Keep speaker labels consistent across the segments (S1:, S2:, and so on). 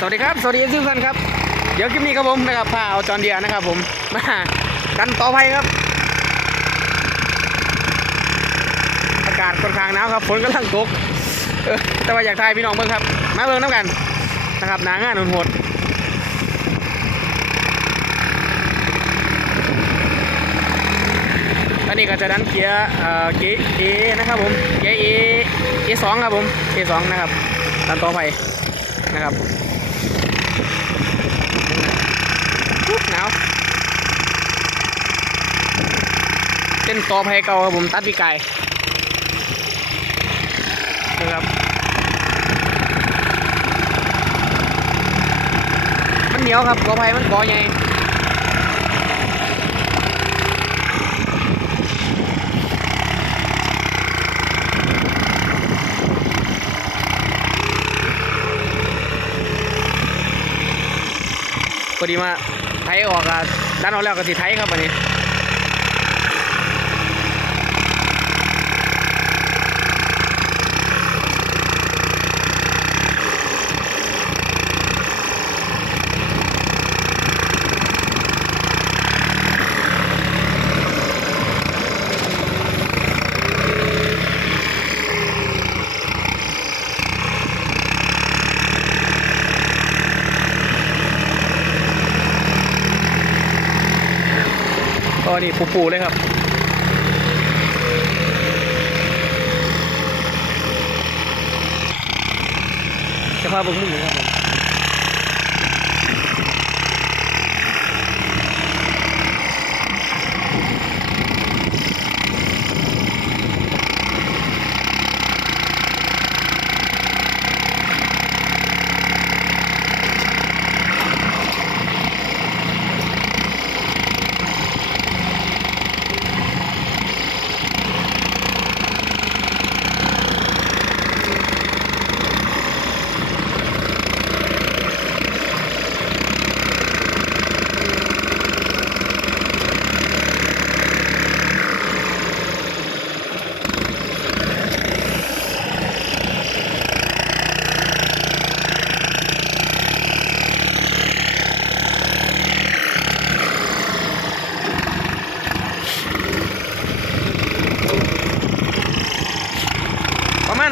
S1: สวัสดีครับ สวัสดีทุกท่านครับ เดี๋ยวคลิปนี้ครับผมนะครับพาเอาจอนเดียนะครับผมมากันต่อไปครับ อากาศค่อนข้างหนาวครับฝนกำลังตกแต่ว่าอยากทายพี่น้องเบิ่งครับ มาเบิ่งน้ำกันนะครับหนางานโหดๆอันนี้ก็จะดันเกียร์เอ่อเกียร์เอนะครับผมเกียร์เอเอสองครับผมเอสองนะครับดันต่อไปนะครับอุ๊ยหนาว เป็นต่อไผ่เก่าครับผมตัดปีกายนะครับมันเหนียวครับกอไผ่มันกอใหญ่พอดีมาไทยออกอะด้านออกแล้วก็สิไทยครับวันนี้ นี่ปูๆเลยครับจะพาบุกมึงครับ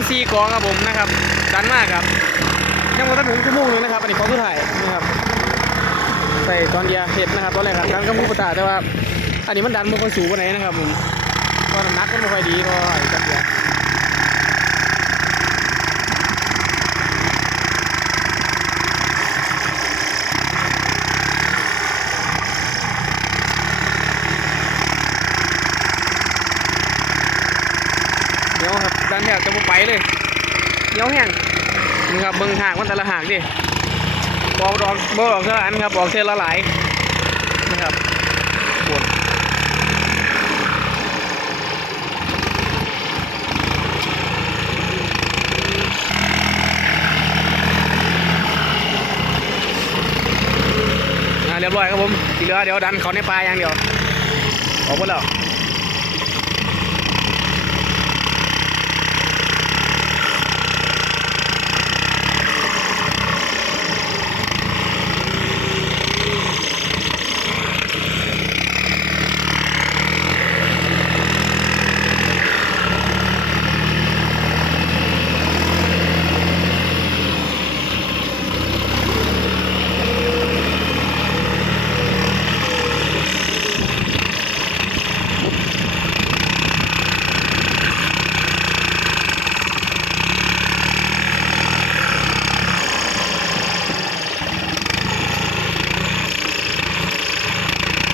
S1: ซีกองครับผมนะครับดันมากครับยังไม่ถึงชั่วโมงเลยนะครับอันนี้ของสุดท้ายนะครับใส่ตอนเดียเห็ดนะครับตอนแรกครับดันก็มูประตาแต่ว่า อันนี้มันดันไม่ค่อยสูงกว่าไหนนะครับผมก็น้ำหนักก็ไม่ค่อยดีก็ไอ้จับเดียเดี๋ยวครับดันแทบจะ ไม่ไปเลยเดี๋ยวแห้งนี่ครับเบิ้งหากมันแต่ละหากดิบอกดอกบอกดอกเท่าอันครับบอกเท่าละหลายนะครับปวดอ่าเรียบร้อยครับผมทีเหลือเดี๋ยวดันเขาในปลาอย่างเดียวออกหมดแล้ว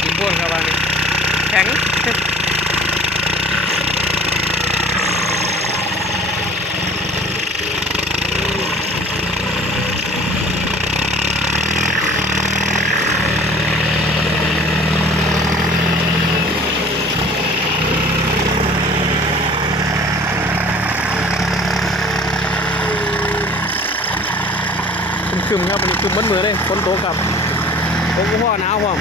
S1: กินพ่นครับอันนี้แข็ง คึมๆครับวันนี้คึมเบนมือเลยฝนตกครับตกก็พ่อหนาวพร้อม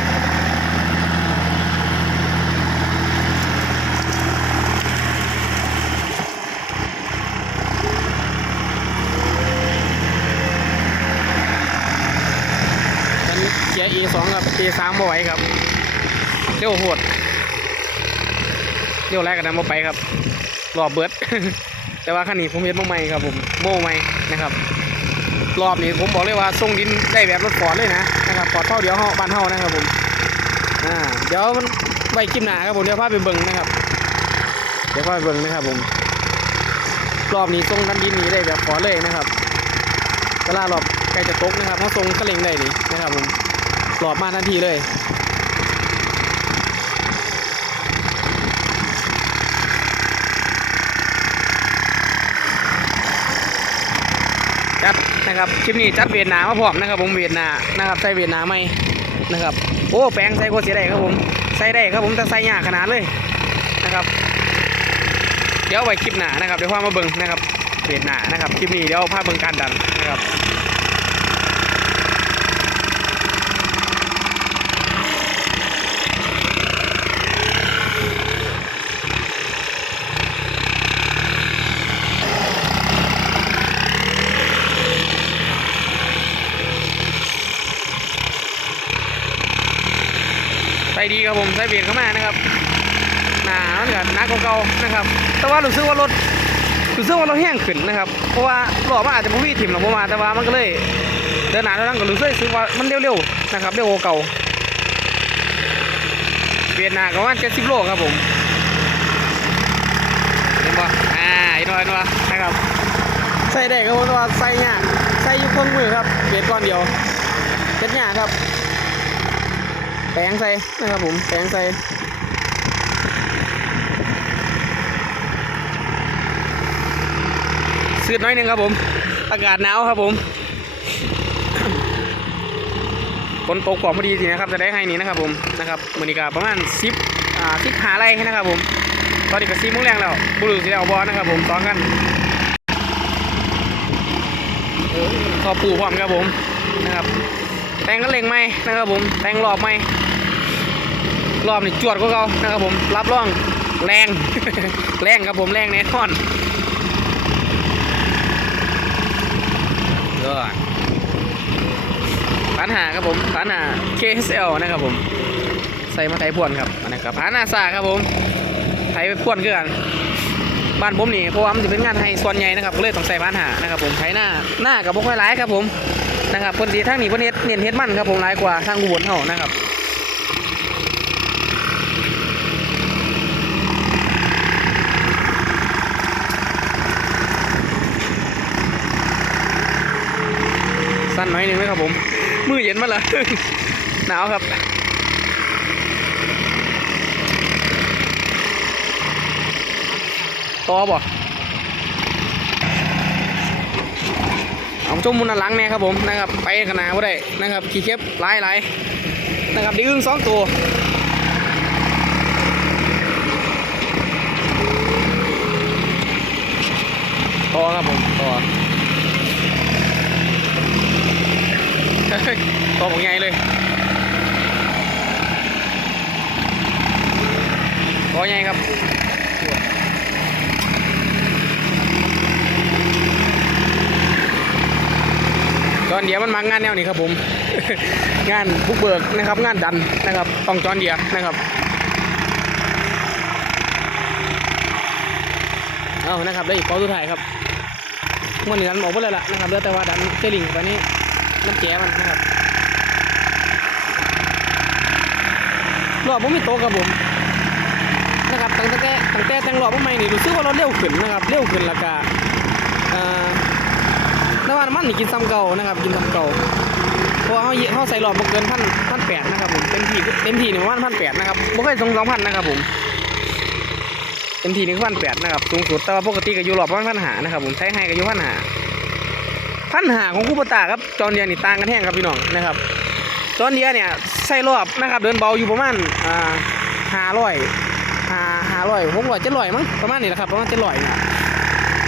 S1: เกียร์ A2 กับ A3 บ่ไหวครับเร็วโหดเร็วแรกกันนะบ่ไปครับรอบเบิดแต่ว่าคันนี้ผมเห็นมาใหม่ครับผมโม่ใหม่นะครับ รอบนี้ผมบอกเลยว่าทรงดินได้แบบรถฟอร์ดเลยนะนะครับฟอร์ดเท่าเดียวเฮาบ้านเฮานะครับผมอ่าเดี๋ยวมันไปคลิปหน้าครับผมเดี๋ยวพาไปเบิ่งนะครับ เดี๋ยวพาไปเบิ่งนะครับผมรอบนี้ทรงดันดินนี้ได้แบบฟอร์ดเลยนะครับกระลารอบใกล้จะตกนะครับเขาทรงกระเลงได้นี่นะครับผมรอบมาทันทีเลย จัดนะครับคลิปนี้จัดเวียดนามาพร้อมนะครับ ผมเวียดนานะครับใส่เวียดนาไหมนะครับโอ้แปลงใส่ก็เสียได้ครับผมใส่ได้ครับผมแต่ใส่ยากขนาดเลยนะครับเดี๋ยวไว้คลิปหน้านะครับเดี๋ยวพามาเบิ้งนะครับเวียดนานะครับคลิปนี้เดี๋ยวพาเบิ้งการดันนะครับ ดีครับผมใส่เบียดเข้ามานะครับหนามันก็หนักเก่านะครับ แต่ว่ารู้สึกว่ารถรู้สึกว่ารถแห้งขึ้นนะครับ เพราะว่าหล่อมันอาจจะไม่มีถิ่มหรอกประมาณแต่ว่ามันก็เลยเดินหนาเดินหลังก็รู้สึกว่ามันเร็วๆนะครับเร็วเก่าเวียดนาก็ประมาณเจ็ดสิบโลครับผมเห็นปะอ่าเห็นปะเห็นปะนะครับใส่ได้ครับผมแต่ว่าใส่ยากใส่ยุคเครื่องมือครับเบียดก้อนเดียวเจ็ดยากครับ แปลงใส่นะครับผมแปลงใส่สืดน้อยหนึ่งครับผม อากาศหนาวครับผมฝนตกกว่าพอดีสินะครับจะได้ให้นี่นะครับผมนะครับมือนี้ก็ประมาณสิบอ่าสิบหาไรนะครับผมตอนนี้ก็ซีมุ้งแรงแล้วบุรุษสีแดงบอลนะครับผมต่อนกันเออขอปูพร้อมครับผมนะครับ แต่งก็เล็งไหมนะครับผม แต่งรอบไหม รอบนี่จวดก็เขานะครับผมรับรองแรงแรงครับผมแรงแน่นอนยอปัญหาครับผมปัญหา KSL นะครับผม ใส่มาไทยพ่วนครับอันนะครับปัญหาซาครับผมไทยไปพ่วนคือกันบ้านผมนี่เพราะว่ามันจะเป็นงานไทยส่วนใหญ่นะครับเลยต้องใส่ปัญหานะครับผมไทยหน้าหน้ากับบ่ค่อยร้ายครับผมนะครับคนดีทางนี้คนเฮ็ดเน้นเฮ็ดมันครับผมหลายกว่าทางอุบลเฮานะครับ นหน่อยหนึงไหมครับผม มือเย็นมาละหนาวครับต่อบ่เอาชมมุนหลังเนี่ยครับผมนะครับ ไปขนาดว่าได้นะครับ ขี่เข็บหลายหลายนะครับดีอึ้งสองตัวต่อครับผมต่อ ต่อผมใหญ่เลยต่อใหญ่ครับจอนเดียมันมางานแนวนี้ครับผม งานบุกเบิกนะครับ งานดันนะครับ ต้องจอนเดียนะครับเอานะครับได้อีกข้อสุดท้ายครับมันนี้ดันออกไปเลยล่ะนะครับเหลือแต่ว่าดันเจลิงไปนี่ น้ำแกมันนะครับรอบผมมีโตะครับผมนะครับตั้งแต่ตั้งแต่แต่งรอบผมใหม่นี่รู้สึกว่ารถเร็วขึ้นนะครับเร็วขึ้นแล้วก็เอ่อแต่ว่าน้ำมันนี่กินซ้ำเก่านะครับ กินซ้ำเก่าเพราะเขาเขาใส่หลอดบ่เกินพันพันแปดนะครับผมเต็มที่เต็มที่นี่ประมาณพันแปดนะครับบ่เคยส่งสองพันนะครับผมเต็มที่นี่คือพันแปดนะครับสูงสุดแต่ว่าปกติก็อยู่หลอดประมาณพันหานะครับผมใช้ให้ก็อยู่พันหา พันหาของคูปตาครับจอนเดียนี่ต่างกันแห้งครับพี่น้องนะครับจอนเดียเนี่ยใส่รอบนะครับเดินเบาอยู่ประมาณอ่าห้าร้อยห้าห้าร้อยหกร้อยเจ็ดร้อยมั้งประมาณนี้แหละครับประมาณเจ็ดร้อยเนี่ย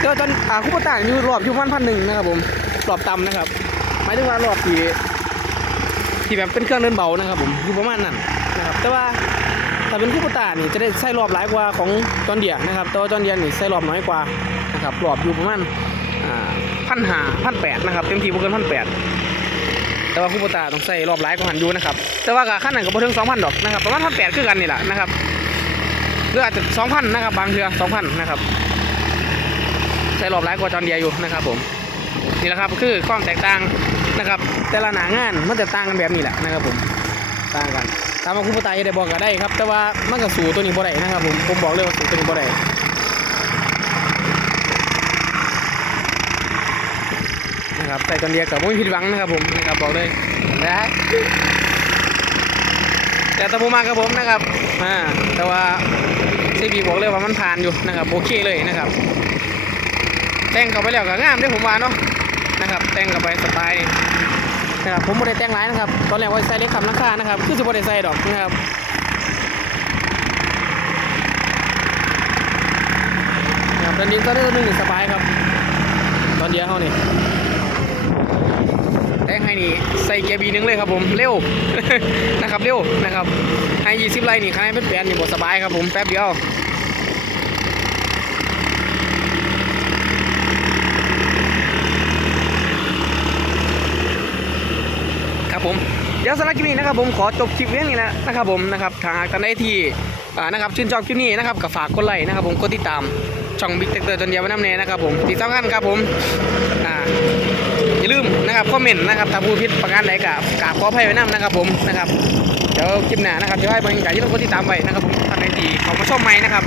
S1: ก็ตอนอ่าคู่ปตาอยู่รอบอยู่พันพันหนึ่งนะครับผมรอบต่ำนะครับหมายถึงว่ารอบที่ที่แบบเป็นเครื่องเดินเบานะครับผมอยู่ประมาณนั้นนะครับแต่ว่าถ้าเป็นคู่ปตานี่จะได้ใช้รอบหลายกว่าของจอนเดียนะครับแต่ว่าจอนเดียนี่ใช้รอบน้อยกว่านะครับรอบอยู่ประมาณ พันหาพันแปดนะครับเต็มที่บ่เกินพันแปดแต่ว่าคูโบตาต้องใส่รอบหลายกว่าหันอยู่นะครับแต่ว่ากับขั้นนั้นก็บ่ถึง2,000ดอกนะครับประมาณ1,800คือกันนี่แหละนะครับหรืออาจจะ2,000นนะครับบางเทื่อ2,000นะครับใส่รอบหลายกว่าจอนเดียอยู่นะครับผมนี่แหละครับคือความแตกต่างนะครับ แต่ละหนางานมันจะต่างกันแบบนี้แหละนะครับผมต่างกันตามมาคูโบตาจะได้บอกก็ได้ครับ แต่ว่ามันก็สูตัวนี้บ่ได้นะครับผมผมบอกเลยว่าสูตัวนี้บ่ได้ นะครับใส่ตอนเดียวกับไม่ผิดหวังนะครับผมนะครับบอกเลยนะแต่ตะพูมากับผมนะครับอ่าแต่ว่าซีบีบอกเลยว่ามันผ่านอยู่นะครับโอเคเลยนะครับ แต่งเข้าไปแล้วก็งามด้อผมว่าเนาะนะครับ แต่งเข้าไปสไตล์นะครับผมไม่ได้แต่งหลายนะครับ ตอนแรกว่าใส่เล็กคำราคานะครับ คือจะไม่ได้ใส่ดอกนะครับนะครับตอนนี้ก็ได้ตัวหนึ่งสบายครับ ตอนเดียวเขานี่ แต่งให้นี่ใส่เกียร์บีหนึงเลยครับผมเร็วนะครับเร็วนะครับให้ยี่สิบไลนี่ใครเป็นแปลนนี่บสบายครับผมแป๊บเดียวครับผมเดี๋ยวสำหรับคลิปนี้นะครับผมขอจบคลิปเรื่องนี้แล้วนะครับผมนะครับทางกท่านใดที่อ่านะครับชื่นชอบคลิปนี้นะครับก็ฝากกดไลค์นะครับผมกดติดตามช่องบิ๊กเตอร์จนเดียวไว้น้ำเนยนะครับผมที่สำคัญครับผมอ่า อย่าลืมนะครับคอมเมนต์นะครับถ้าผู้ผิดประการใดกับกราบขออภัยไว้นํนะครับผมนะครับเดี๋ยวคลิปหน้านะครับจะให้บรรยากาศที่เรากดติดตามไว้นะครับผมท่านใดที่เขามาชมใหม่นะครับ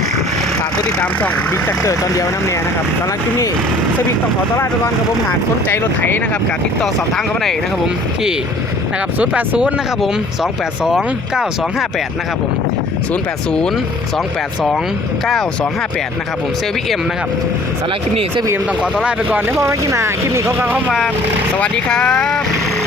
S1: ฝากกดติดตามช่องบิ๊กจักเกอร์ตอนเดียวน้ำเนี่ยนะครับสำหรับคลิปนี้สวิกต้องขอตัวลาไปก่อนครับผมหากสนใจรถไถนะครับการติดต่อสอบถามเข้ามาได้นะครับผมที่นะครับ080นะครับผม282 9258นะครับผม 080 282 9258 นะครับผมเซลวิเอ็มนะครับสำหรับคลิปนี้เซลวิเอ็มต้องขอตัวลาไปก่อนเดี๋ยวพบกันคลิปหน้าคลิปนี้เขาก็เข้ามาสวัสดีครับ